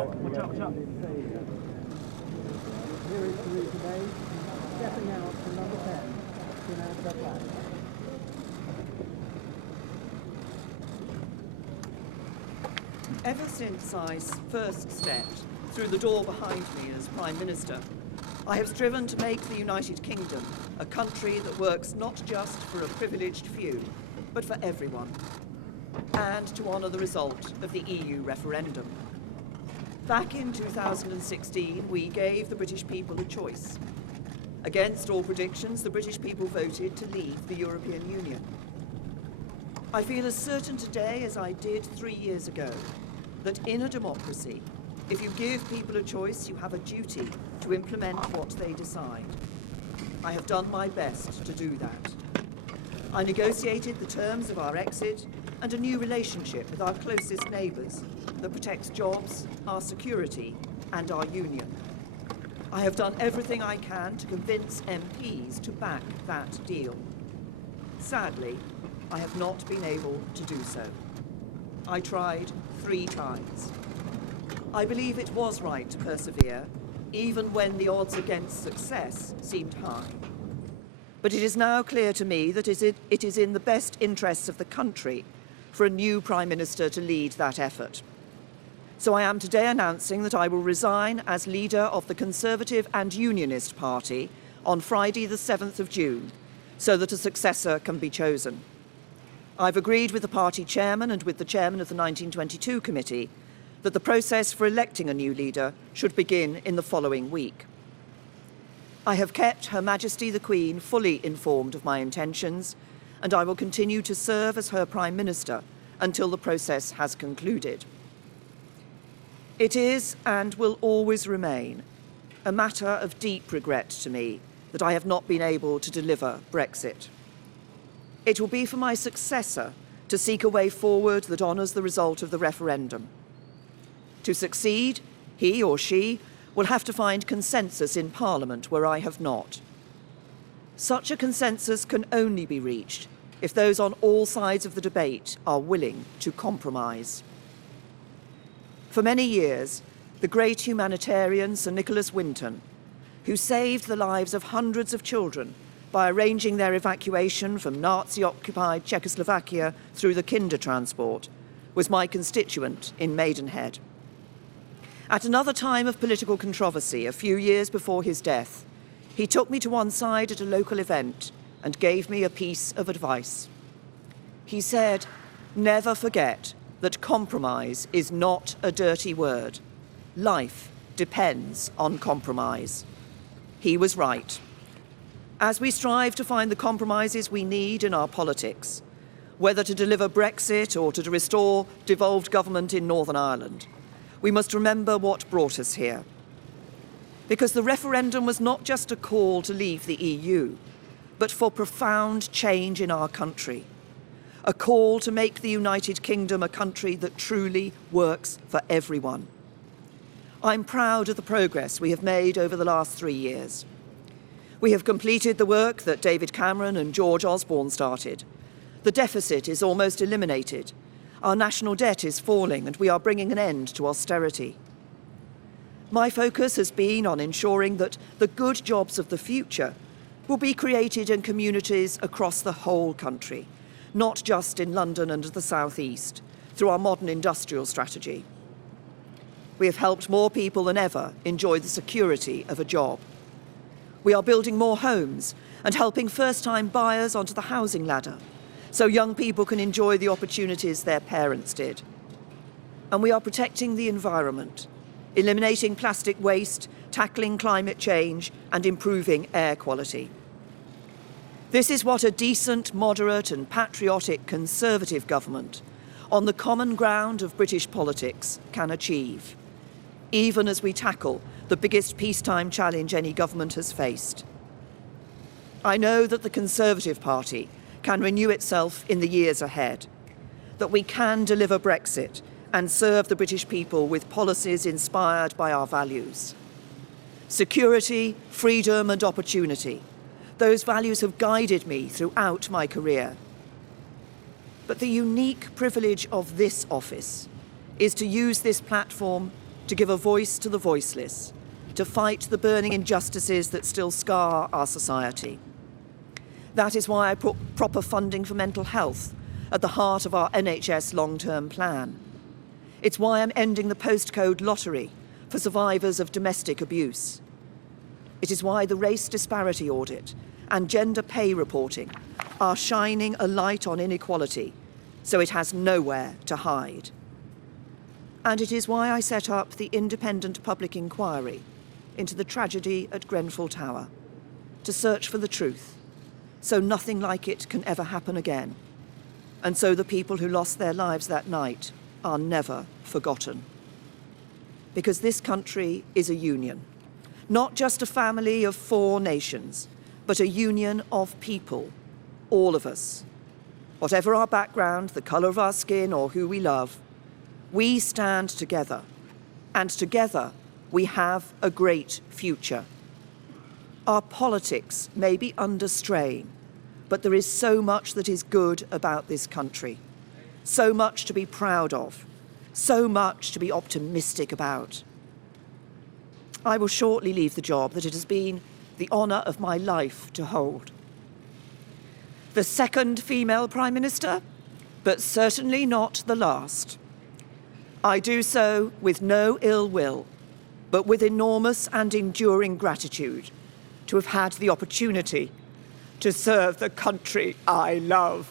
Watch out, watch out. Here is Theresa May, stepping out to number 10 to announce her plan. Ever since I first stepped through the door behind me as Prime Minister, I have striven to make the United Kingdom a country that works not just for a privileged few, but for everyone, and to honour the result of the EU referendum. Back in 2016, we gave the British people a choice. Against all predictions, the British people voted to leave the European Union. I feel as certain today as I did 3 years ago that in a democracy, if you give people a choice, you have a duty to implement what they decide. I have done my best to do that. I negotiated the terms of our exit and a new relationship with our closest neighbours that protects jobs, our security and our union. I have done everything I can to convince MPs to back that deal. Sadly, I have not been able to do so. I tried 3 times. I believe it was right to persevere, even when the odds against success seemed high. But it is now clear to me that it is in the best interests of the country for a new Prime Minister to lead that effort. So I am today announcing that I will resign as leader of the Conservative and Unionist Party on Friday the 7th of June, so that a successor can be chosen. I've agreed with the party chairman and with the chairman of the 1922 committee that the process for electing a new leader should begin in the following week. I have kept Her Majesty the Queen fully informed of my intentions, and I will continue to serve as her Prime Minister until the process has concluded. It is, and will always remain, a matter of deep regret to me that I have not been able to deliver Brexit. It will be for my successor to seek a way forward that honours the result of the referendum. To succeed, he or she will have to find consensus in Parliament where I have not. Such a consensus can only be reached if those on all sides of the debate are willing to compromise. For many years, the great humanitarian Sir Nicholas Winton, who saved the lives of hundreds of children by arranging their evacuation from Nazi-occupied Czechoslovakia through the Kindertransport, was my constituent in Maidenhead. At another time of political controversy, a few years before his death, he took me to one side at a local event and gave me a piece of advice. He said, "Never forget that compromise is not a dirty word. Life depends on compromise." He was right. As we strive to find the compromises we need in our politics, whether to deliver Brexit or to restore devolved government in Northern Ireland, we must remember what brought us here. Because the referendum was not just a call to leave the EU, but for profound change in our country. A call to make the United Kingdom a country that truly works for everyone. I'm proud of the progress we have made over the last 3 years. We have completed the work that David Cameron and George Osborne started. The deficit is almost eliminated. Our national debt is falling and we are bringing an end to austerity. My focus has been on ensuring that the good jobs of the future will be created in communities across the whole country, not just in London and the South East, through our modern industrial strategy. We have helped more people than ever enjoy the security of a job. We are building more homes and helping first-time buyers onto the housing ladder, so young people can enjoy the opportunities their parents did. And we are protecting the environment, eliminating plastic waste, tackling climate change, and improving air quality. This is what a decent, moderate and patriotic Conservative government, on the common ground of British politics, can achieve, even as we tackle the biggest peacetime challenge any government has faced. I know that the Conservative Party can renew itself in the years ahead, that we can deliver Brexit and serve the British people with policies inspired by our values. Security, freedom and opportunity. Those values have guided me throughout my career. But the unique privilege of this office is to use this platform to give a voice to the voiceless, to fight the burning injustices that still scar our society. That is why I put proper funding for mental health at the heart of our NHS long-term plan. It's why I'm ending the postcode lottery for survivors of domestic abuse. It is why the race disparity audit and gender pay reporting are shining a light on inequality, so it has nowhere to hide. And it is why I set up the independent public inquiry into the tragedy at Grenfell Tower, to search for the truth, so nothing like it can ever happen again, and so the people who lost their lives that night are never forgotten. Because this country is a union, not just a family of 4 nations, but a union of people, all of us. Whatever our background, the colour of our skin, or who we love, we stand together, and together we have a great future. Our politics may be under strain, but there is so much that is good about this country, so much to be proud of, so much to be optimistic about. I will shortly leave the job that it has been the honour of my life to hold. The second female Prime Minister, but certainly not the last. I do so with no ill will, but with enormous and enduring gratitude to have had the opportunity to serve the country I love.